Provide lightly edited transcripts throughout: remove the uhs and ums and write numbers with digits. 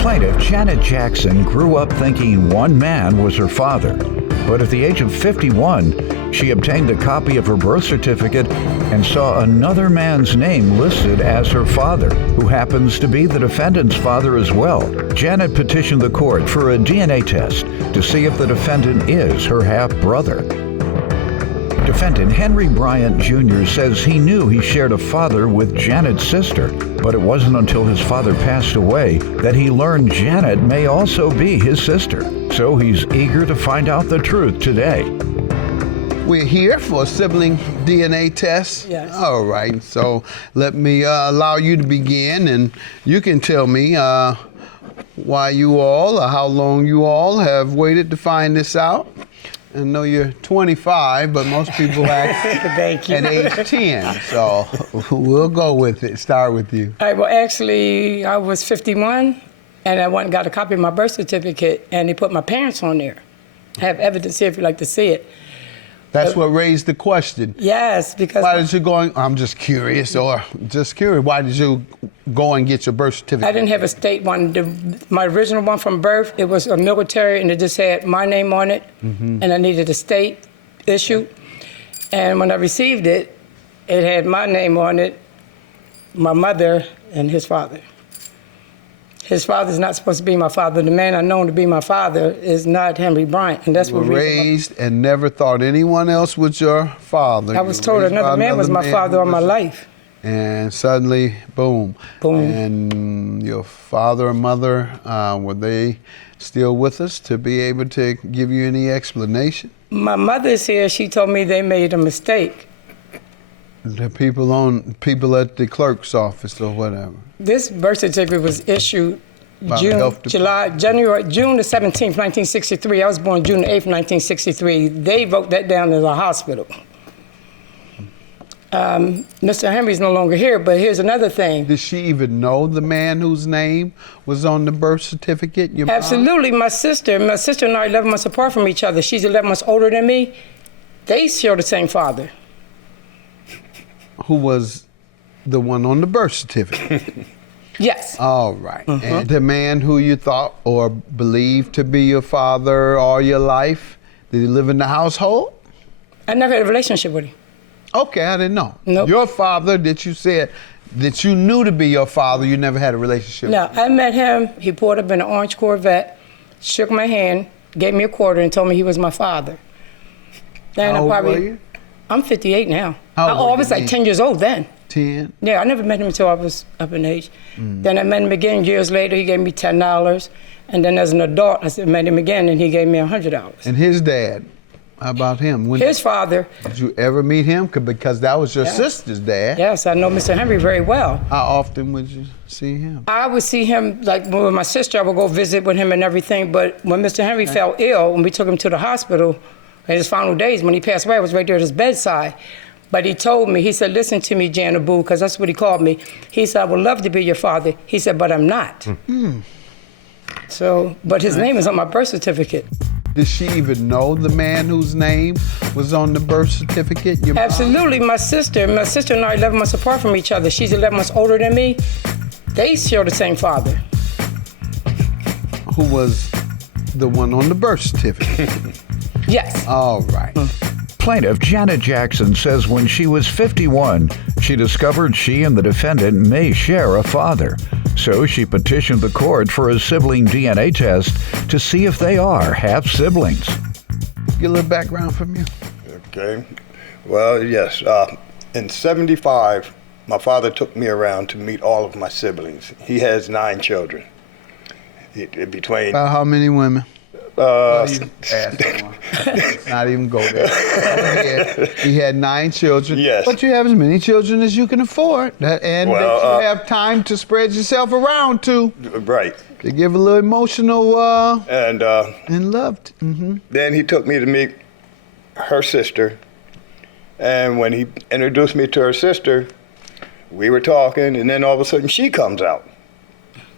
Plaintiff Janet Jackson grew up thinking one man was her father, but at the age of 51, she obtained a copy of her birth certificate and saw another man's name listed as her father, who happens to be the defendant's father as well. Janet petitioned the court for a DNA test to see if the defendant is her half-brother. Defendant Henry Bryant Jr. says he knew he shared a father with Janet's sister, but it wasn't until his father passed away that he learned Janet may also be his sister. So he's eager to find out the truth today. We're here for a sibling DNA test. Yes. All right, so let me allow you to begin, and you can tell me why you all, or how long you all have waited to find this out. I know you're 25, but most people act Thank you. at age 10, so we'll go with it. Start with you. All right, well, actually, I was 51, and I went and got a copy of my birth certificate, and they put my parents on there. I have evidence here if you'd like to see it. That's what raised the question. Yes, because... Why did you go, I'm just curious, why did you go and get your birth certificate? I didn't have a state one. My original one from birth, it was a military, and it just had my name on it, and I needed a state issue. And when I received it, it had my name on it, my mother, and his father. His father's not supposed to be my father. The man I know to be my father is not Henry Bryant, and that's You what were raised and never thought anyone else was your father. I was told another man was my father all my life. And suddenly, boom. Boom. And your father and mother, were they still with us to be able to give you any explanation? My mother's here. She told me they made a mistake. The people at the clerk's office or whatever. This birth certificate was issued By the June health department. June the 17th, 1963. I was born June the 8th, 1963. They wrote that down as a hospital. Mr. Henry's no longer here, but here's another thing. Did she even know the man whose name was on the birth certificate? Your mom? Absolutely. My sister and I are 11 months apart from each other. She's 11 months older than me. They share the same father. Who was the one on the birth certificate? Yes. All right. And the man who you thought or believed to be your father all your life, did he live in the household? I never had a relationship with him. Okay, I didn't know. Nope. Your father that you said that you knew to be your father, you never had a relationship with? No, I met him. He pulled up in an orange Corvette, shook my hand, gave me a quarter, and told me he was my father. Then How old were you? I'm 58 now. How old I was were like you? 10 years old then. 10? Yeah, I never met him until I was up in age. Then I met him again years later. He gave me $10. And then as an adult, I met him again, and he gave me $100. And his dad, how about him? His father. Did you ever meet him? Because that was your sister's dad. Yes, I know Mr. Henry very well. How often would you see him? I would see him, like with my sister, I would go visit with him and everything. But when Mr. Henry fell ill, and we took him to the hospital, in his final days, when he passed away, I was right there at his bedside. But he told me, he said, listen to me, Janet Boo, because that's what he called me. He said, I would love to be your father. He said, but I'm not. So, but his name is on my birth certificate. Did she even know the man whose name was on the birth certificate? Your mom? Absolutely. My sister and I are 11 months apart from each other. She's 11 months older than me. They share the same father. Who was the one on the birth certificate? Yes. All right. Plaintiff Janet Jackson says when she was 51, she discovered she and the defendant may share a father. So she petitioned the court for a sibling DNA test to see if they are half-siblings. Get a little background from you. Okay. Well, yes. In '75, my father took me around to meet all of my siblings. He has 9 children. Between... About how many women? Not even go there. He had 9 children. Yes. But you have as many children as you can afford. And that you have time to spread yourself around to. Right. To give a little emotional and loved. Then he took me to meet her sister. And when he introduced me to her sister, we were talking, and then all of a sudden she comes out.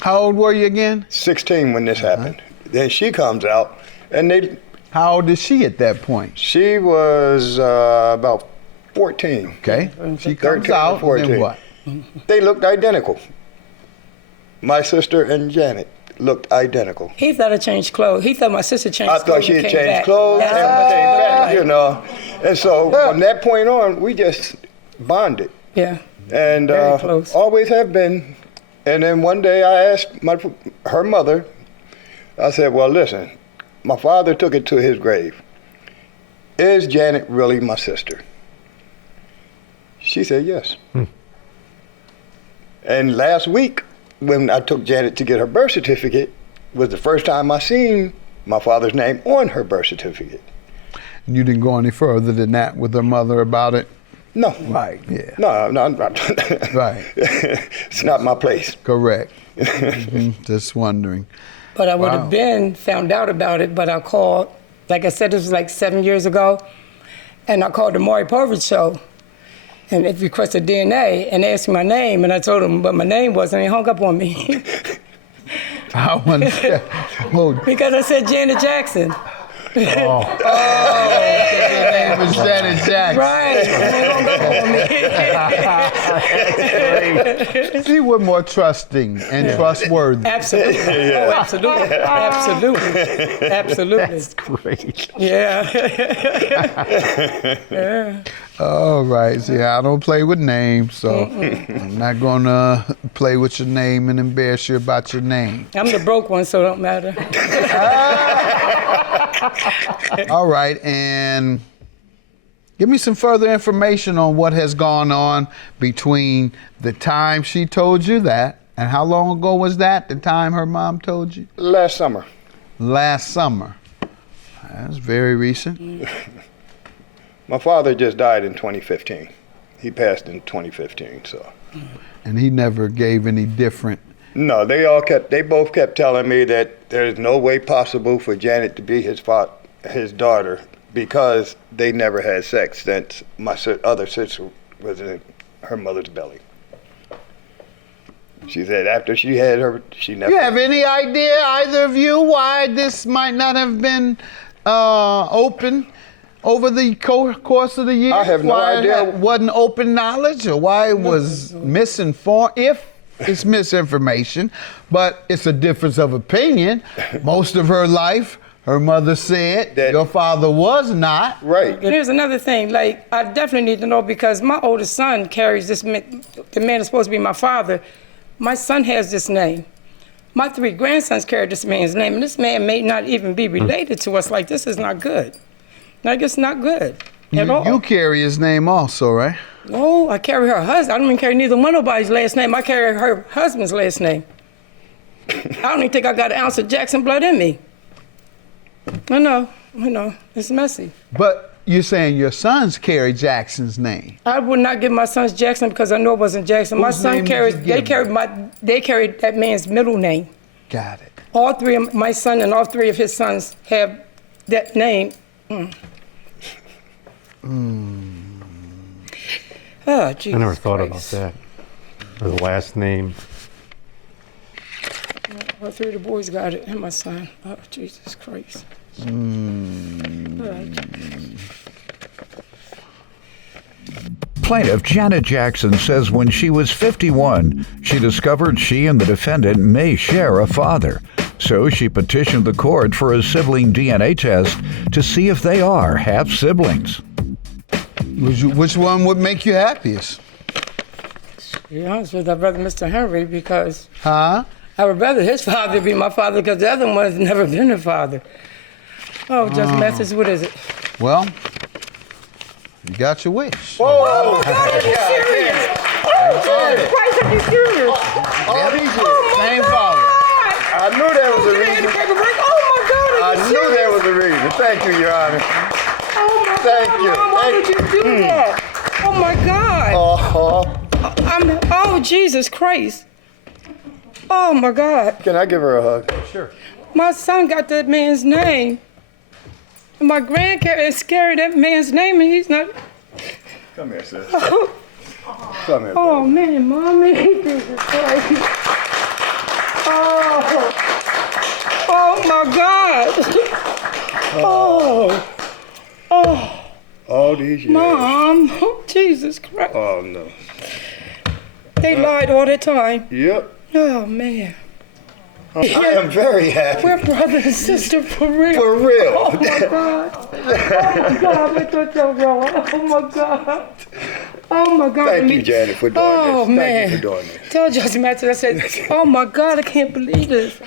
How old were you again? 16 when this happened. Then she comes out, and they... How old is she at that point? She was about 14. Okay. She comes out, and then what? They looked identical. My sister and Janet looked identical. He thought I changed clothes. He thought my sister changed I clothes. thought she and had came changed back. clothes and That's came what back, I you know. And so from that point on, we just bonded. Yeah. And Very close. always have been. And then one day I asked her mother, I said, well, listen, my father took it to his grave. Is Janet really my sister? She said yes. And last week, when I took Janet to get her birth certificate, was the first time I seen my father's name on her birth certificate. You didn't go any further than that with her mother about it? No. Right, yeah. No. Right. It's not my place. Correct. Just wondering. But I would have been found out about it, but I called, like I said, this was like 7 years ago, and I called the Maury Povich show, and it requested DNA, and they asked me my name, and I told them, but my name wasn't, and they hung up on me. I want to Because I said Janet Jackson. your name was Janet Jackson. Right, and they hung up on me. See, we're more trusting and trustworthy. Absolutely. Oh, absolutely. Absolutely. That's great. Yeah. Yeah. All right. See, I don't play with names, so I'm not going to play with your name and embarrass you about your name. I'm the broke one, so it don't matter. All right, and give me some further information on what has gone on between the time she told you that, and how long ago was that, the time her mom told you? Last summer. Last summer. That's very recent. My father just died in 2015. He passed in 2015, so. And he never gave any different. No, they both kept telling me that there's no way possible for Janet to be his daughter because they never had sex since my other sister was in her mother's belly. She said after she had her, she never. You have any idea, either of you, why this might not have been open over the course of the year? I have no idea. Why it wasn't open knowledge, or why it was misinformed? If it's misinformation, but it's a difference of opinion. Most of her life, her mother said That your father was not. Right. And here's another thing, like, I definitely need to know because my oldest son carries this, the man that's supposed to be my father. My son has this name. My 3 grandsons carry this man's name, and this man may not even be related to us. Like, this is not good. Like, it's not good at all. You carry his name also, right? No, I carry her husband. I don't even carry neither one of nobody's last name. I carry her husband's last name. I don't even think I got an ounce of Jackson blood in me. I know, it's messy. But you're saying your sons carry Jackson's name. I would not give my sons Jackson because I know it wasn't Jackson. My Whose name son did carries, you give they carried that man's middle name. Got it. All 3 of my son and all 3 of his sons have that name. Oh, Jesus I never thought Christ. about that. Or the last name. All 3 of the boys got it, and my son. Oh, Jesus Christ. Plaintiff Janet Jackson says when she was 51, she discovered she and the defendant may share a father. So she petitioned the court for a sibling DNA test to see if they are half-siblings. Which one would make you happiest? To be honest with you, I'd rather Mr. Henry because Huh? I would rather his father be my father because the other one's never been a father. Oh, Judge Mathis, what is it? Well, you got your wish. Oh, God, are you serious? Oh, Jesus Christ, are you serious? All these years. Oh, my Same God. father. I knew there was a You had reason. the paperwork? Oh, my God, are I you knew serious? there was a reason. Thank you, Your Honor. Oh, my Thank God, you. Mom, why would you do that? Oh, my God. Oh, Jesus Christ. Oh, my God. Can I give her a hug? Sure. My son got that man's name. And my grandparents carried that man's name, and he's not. Come here, sis. Come here. Oh, man, Mommy. Jesus Christ. Oh, my God. Oh, All these years. Mom. Oh, Jesus Christ. Oh, no. They lied all the time. Yep. Oh, man. I am very happy. We're brother and sister for real. For real. Oh my God. Oh my God. I thought y'all were. Oh my God. Oh my God. Thank you, Janet, for doing Oh this. man. Thank you for doing this. Tell Judge Mathis, I said, oh my God, I can't believe this.